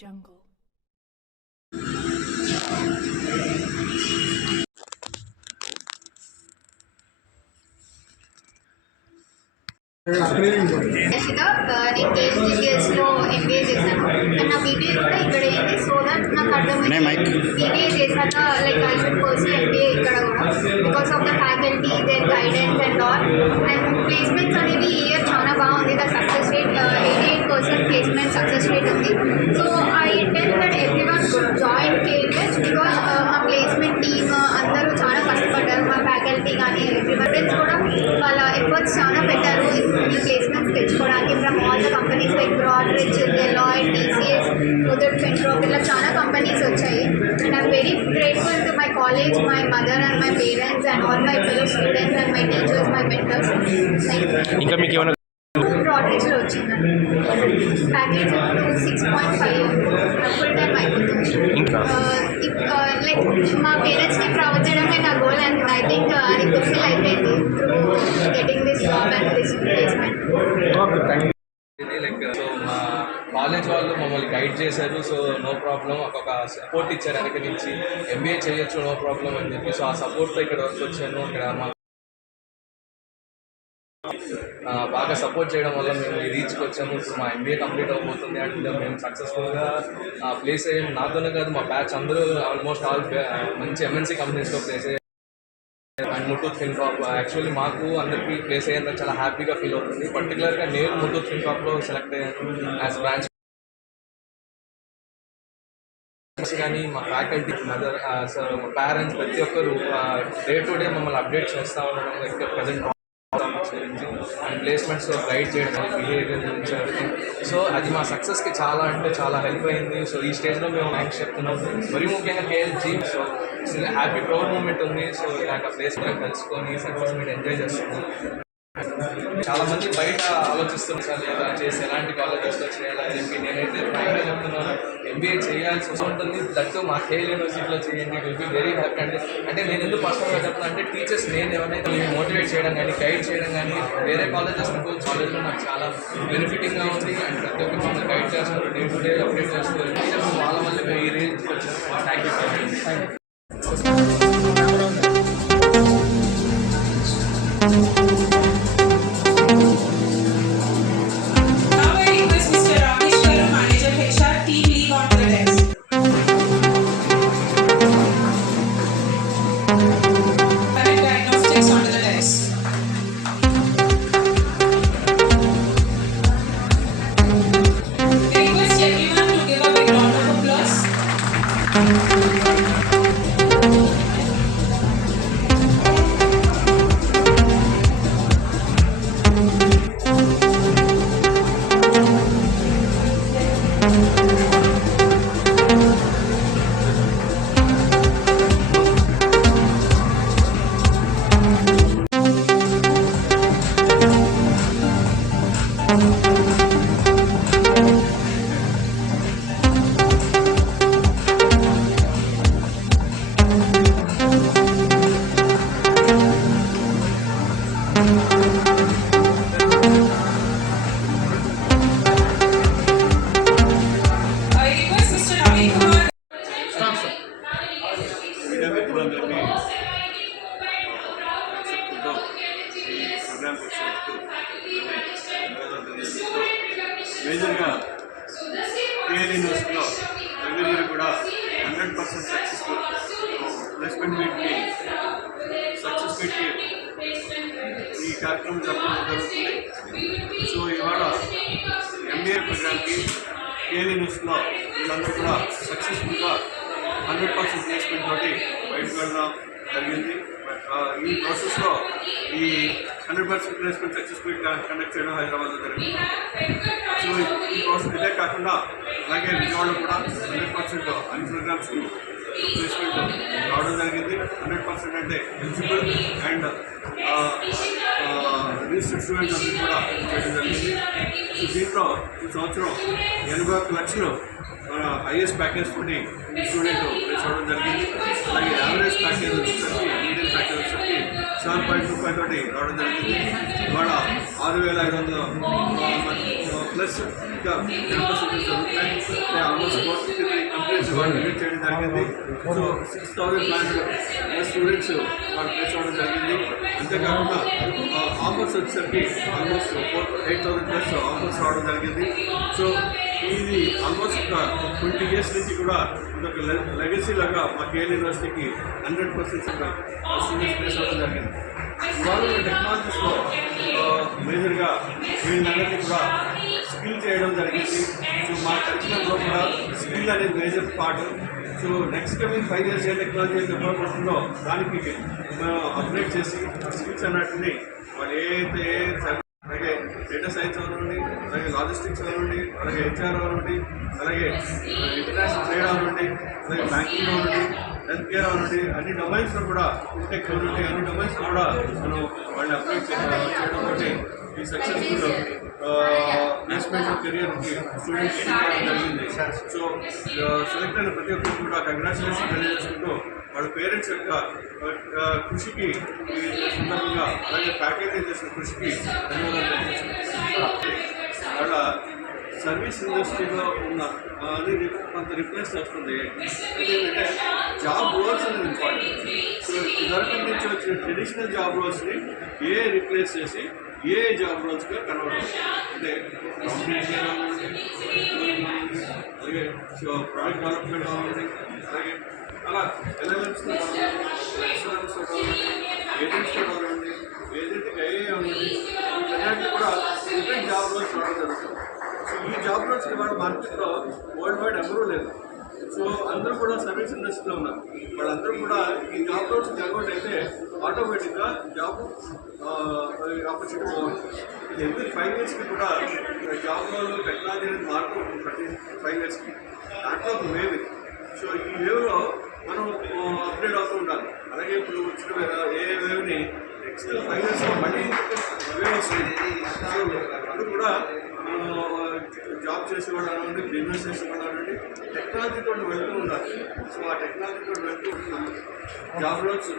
Jungle. Yashitha నేను కేఎస్టీపీఎస్లో MBA చేశాను అండ్ నా బీబీఏ కూడా ఇక్కడ అయింది. సో దట్ నాకు అర్థమైంది బీబీఏ చేశాక like I should pursue MBA ఇక్కడ కూడా because of the faculty then guidance and all. And placements అనేది ఈ ఇయర్ చాలా బాగుంది. The success rate 88% placement success rate ఉంది. So I intent that every one should join K S because మా placement team అందరూ చాలా కష్టపడ్డారు. మా ఫ్యాకల్టీ కానీ ఎవ్రీవన్స్ కూడా వాళ్ళ ఎఫర్ట్స్ చాలా పెట్టారు ఈ ప్లేస్మెంట్స్ తెచ్చుకోవడానికి from all the companies like Broadridge, Deloitte, TCS, ముదర్, ఫెంట్రాక్ ఇలా చాలా కంపెనీస్ వచ్చాయి. And I'm very grateful to my college, my mother and my parents and all my fellow students and my teachers, my mentors. ఇంకా మీకు ఏమైనా బ్రాడ్రిడ్జ్లో వచ్చిందండి ప్యాకేజ్ 6.5 ఫుల్ టైం అయిపోతుంది. లైక్ మా పేరెంట్స్ని ప్రౌడ్ చేయడమే నా గోల్ అండ్ ఐ థింక్ అది ఫుల్ఫిల్ అయిపోయింది through getting this job and this placement. Like so మా కాలేజ్ వాళ్ళు మమ్మల్ని గైడ్ చేశారు. సో నో ప్రాబ్లం, ఒక సపోర్ట్ ఇచ్చారు వెనక నుంచి. ఎంబీఏ చేయొచ్చు నో ప్రాబ్లం అని చెప్పి. సో ఆ సపోర్ట్తో ఇక్కడ వరకు వచ్చాను. ఇక్కడ మా బాగా సపోర్ట్ చేయడం వల్ల మేము ఈ రీచ్కి వచ్చాము. ఇప్పుడు మా ఎంబీఏ కంప్లీట్ అవబోతుంది అండ్ మేము సక్సెస్ఫుల్గా ప్లేస్ అయ్యాము. నాతోనే కాదు మా బ్యాచ్ అందరూ ఆల్మోస్ట్ ఆల్ మంచి ఎంఎన్సీ కంపెనీస్లో ప్లేస్ అయ్యారు. అండ్ ముత్తూట్ ఫిన్కాప్ యాక్చువల్లీ మాకు అందరికీ ప్లేస్ అయ్యేందుకు చాలా హ్యాపీగా ఫీల్ అవుతుంది. పర్టికులర్గా నేను ముత్తూట్ ఫిన్కాప్లో సెలెక్ట్ అయ్యాను యాజ్ బ్రాంచ్. కానీ మా ఫ్యాకల్టీ, మదర్, సార్, మా పేరెంట్స్ ప్రతి ఒక్కరు డే టు డే మమ్మల్ని అప్డేట్ చేస్తూ ఉండడం, లైక్ ప్రజెంట్ అండ్ ప్లేస్మెంట్స్లో గైడ్ చేయడం, బిహేవియర్ గురించి ఎవ్రీథింగ్. సో అది మా సక్సెస్కి చాలా అంటే చాలా హెల్ప్ అయింది. సో ఈ స్టేజ్లో మేము థ్యాంక్స్ చెప్తున్నాం. మరీ ముఖ్యంగా కేఎల్జీ. సో హ్యాపీ ప్రౌడ్ మూమెంట్ ఉంది. సో ఇలాగ ప్లేస్మెంట్ కలుసుకొని సక్సెస్ మీట్ ఎంజాయ్ చేస్తున్నాం. చాలా మంది బయట ఆలోచిస్తున్నారు లేదా చేసి ఎలాంటి కాలేజెస్లో చేయాలని చెప్పి. నేనైతే ఫ్రాంక్గా చెప్తున్నాను, ఎంబీఏ చేయాల్సి ఉంటుంది. దట్టు మా కేఎల్ యూనివర్సిటీలో చేయండి, విల్ బి వెరీ హ్యాపీ. అంటే నేను ఎందుకు పర్సనల్గా చెప్తాను అంటే టీచర్స్ నేను ఎవరైతే మోటివేట్ చేయడం కానీ గైడ్ చేయడం కానీ వేరే కాలేజెస్లో కాలేజ్లో నాకు చాలా బెనిఫిటింగ్గా ఉంది. అండ్ ప్రతి ఒక్కరు మమ్మల్ని గైడ్ చేస్తారు, డే టు డే అప్డేట్ చేస్తారు. టీచర్స్ వాళ్ళ వల్ల మేము ఈ రేంజ్కి వచ్చాము. Thank you. మేజర్గా కేఎల్ యూనివర్సిటీలో ఎవ్రీ ఇయర్ కూడా 100% సక్సెస్ఫుల్ ప్లేస్మెంట్ మీట్కి ఈ కార్యక్రమం జరపడం జరుగుతుంది. సో ఇవాళ ఎంబీఏ ప్రోగ్రామ్కి కేఎల్ యూనివర్సిటీలో వీళ్ళందరూ కూడా సక్సెస్ఫుల్గా 100% ప్లేస్మెంట్ తోటి బయటకు వెళ్ళడం జరిగింది. ఈ ప్రాసెస్లో ఈ 100% ప్లేస్మెంట్ సక్సెస్ఫుల్ కండక్ట్ చేయడం హైదరాబాద్లో జరిగింది. సో ఈ ప్రాసెస్ ఇదే కాకుండా అలాగే విజయవాడలో కూడా 100% అన్ని ప్రోగ్రామ్స్కి ప్లేస్మెంట్ రావడం జరిగింది. 100% అంటే ఎలిజిబుల్ అండ్ రిజిస్టర్డ్ స్టూడెంట్స్ అందరూ కూడా చేయడం జరిగింది. సో దీంట్లో ఈ సంవత్సరం 81 లక్షలు హైయెస్ట్ ప్యాకేజ్ తోటి స్టూడెంట్ ప్లేస్ అవ్వడం జరిగింది. అలాగే యావరేజ్ ప్యాకేజ్ వచ్చేసరికి ఫ్యాక్టర్ వచ్చి 7.25 తోటి రావడం జరిగింది. ఇవాళ 6,500 ప్లస్ ఇంకా క్యాంపస్ జరుగుతున్నాయి. ఆల్మోస్ట్ 453 కంపెనీస్ వాళ్ళు విజిట్ చేయడం జరిగింది. సో 6,500 ప్లస్ స్టూడెంట్స్ వాళ్ళు ప్లేస్ అవ్వడం జరిగింది. అంతేకాకుండా ఆఫర్స్ వచ్చేసరికి ఆల్మోస్ట్ 8,000 ప్లస్ ఆఫర్స్ రావడం జరిగింది. సో ఇది ఆల్మోస్ట్ ఒక 20 years నుంచి కూడా ఇదొక లెగసీ లాగా మా కేఎల్ యూనివర్సిటీకి 100% స్టూడెంట్స్ ప్లేస్ అవ్వడం జరిగింది. ఇవాళ టెక్నాలజీస్లో మేజర్గా వీళ్ళందరినీ కూడా స్కిల్ చేయడం జరిగింది. సో మా కరికులంలో కూడా స్కిల్ అనేది major part. So next coming 5 years ఏ టెక్నాలజీ డెవలప్ అవుతుందో దానికి మేము అప్గ్రేడ్ చేసి స్కిల్స్ అన్నట్టుని వాళ్ళు ఏదైతే అలాగే డేటా సైన్స్ అవనండి, అలాగే లాజిస్టిక్స్ అవనండి, అలాగే హెచ్ఆర్ అవనండి, అలాగే ఇంటర్నేషనల్ ట్రేడ్ అవనండి, అలాగే బ్యాంకింగ్ అవనండి, హెల్త్ కేర్ అవనండి, అన్ని డొమైన్స్లో కూడా ఫిన్టెక్ అవనండి, అన్ని డొమైన్స్లో కూడా మనం వాళ్ళని అప్గ్రేడ్ చేయడం ఈ సక్సెస్ఫుల్ ప్లేస్మెంట్ కెరియర్కి స్టూడెంట్స్ జరిగింది. సో సెలెక్ట్ అయిన ప్రతి ఒక్కరికి కూడా కంగ్రాచులేషన్ తెలియజేసుకుంటూ వాళ్ళ పేరెంట్స్ యొక్క కృషికి ఈ సందర్భంగా అలాగే ప్యాకేజీ చేసిన కృషికి ధన్యవాదాలు తెలియజేస్తున్నాను. వాళ్ళ సర్వీస్ ఇండస్ట్రీలో ఉన్న అది కొంత రిప్లేస్ చేస్తుంది. ఏంటంటే జాబ్ రోల్స్ అనేది ఇంపార్టెంట్. సో ఇదివరకు నుంచి వచ్చిన ట్రెడిషనల్ జాబ్ రోల్స్ని రిప్లేస్ చేసి జాబ్ రోల్స్గా కన్వర్ట్ అవుతుంది. అంటే కంప్యూటర్ అలాగే ప్రోడక్ట్ డెవలప్మెంట్ కావాలండి, అలాగే అలా ఎల్ఎల్ఎంస్తో ఏజెంట్స్తో కావాలండి, ఏజెంట్కి అవ్వండి, వీటన్నిటిని కూడా డిఫరెంట్ జాబ్ రోల్స్ రావడం జరుగుతుంది. సో ఈ జాబ్ రోల్స్కి వాళ్ళ మార్కెట్లో వరల్డ్ వైడ్ ఎవరూ లేదు. సో అందరూ కూడా సర్వీస్ ఇండస్ట్రీలో ఉన్నారు. వాళ్ళందరూ కూడా ఈ జాబ్ రోల్స్ కన్వర్ట్ అయితే ఆటోమేటిక్గా జాబ్ ఆపర్చునిటీ బాగుంటుంది. ఎవ్రీ 5 yearsకి కూడా జాబ్లో టెక్నాలజీ అనేది మారుతూ ఉంటుంది. ప్రతి 5 yearsకి దాంట్లో ఒక వేవ్ ఇది. సో ఈ వేవ్లో మనం అప్గ్రేడ్ అవుతూ ఉండాలి. అలాగే ఇప్పుడు వచ్చిన ఏ వేవ్ని నెక్స్ట్ 5 yearsలో మళ్ళీ వేవ్ వస్తుంది. సో ఇప్పుడు కూడా జాబ్ చేసేవాళ్ళు అనండి, బిజినెస్ చేసేవాళ్ళు అనండి, టెక్నాలజీతో వెళ్తూ ఉండాలి. సో ఆ టెక్నాలజీతో వెళ్తూ జాబ్ రోల్స్